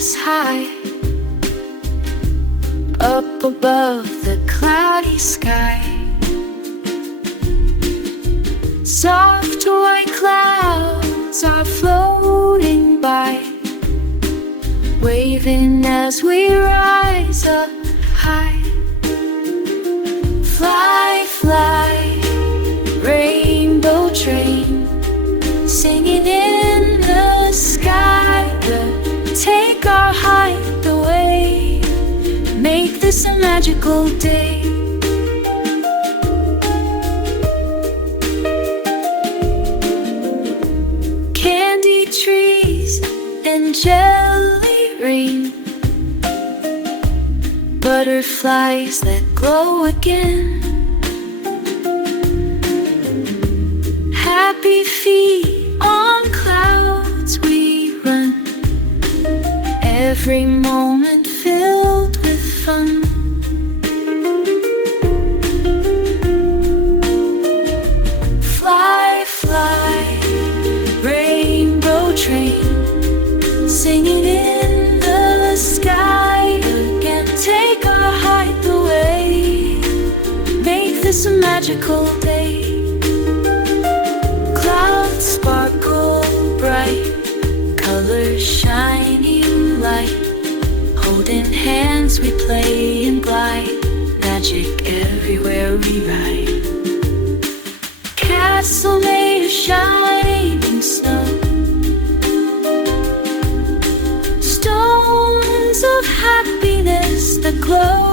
us high, up above the cloudy sky. Soft white clouds are floating by, waving as we rise up high. Fly, fly, rainbow train, singing in the sky. Take our height away, make this a magical day. Candy trees and jelly rain, butterflies that glow again. Happy feet on clouds we run, every moment filled with fun. Fly, fly, rainbow train, singing in the sky again. Take our height away, make this a magical day. Clouds sparkle bright, colors shining light. Holding hands we play and glide, magic everywhere we ride. Castle made of shining snow, stones of happiness that glow.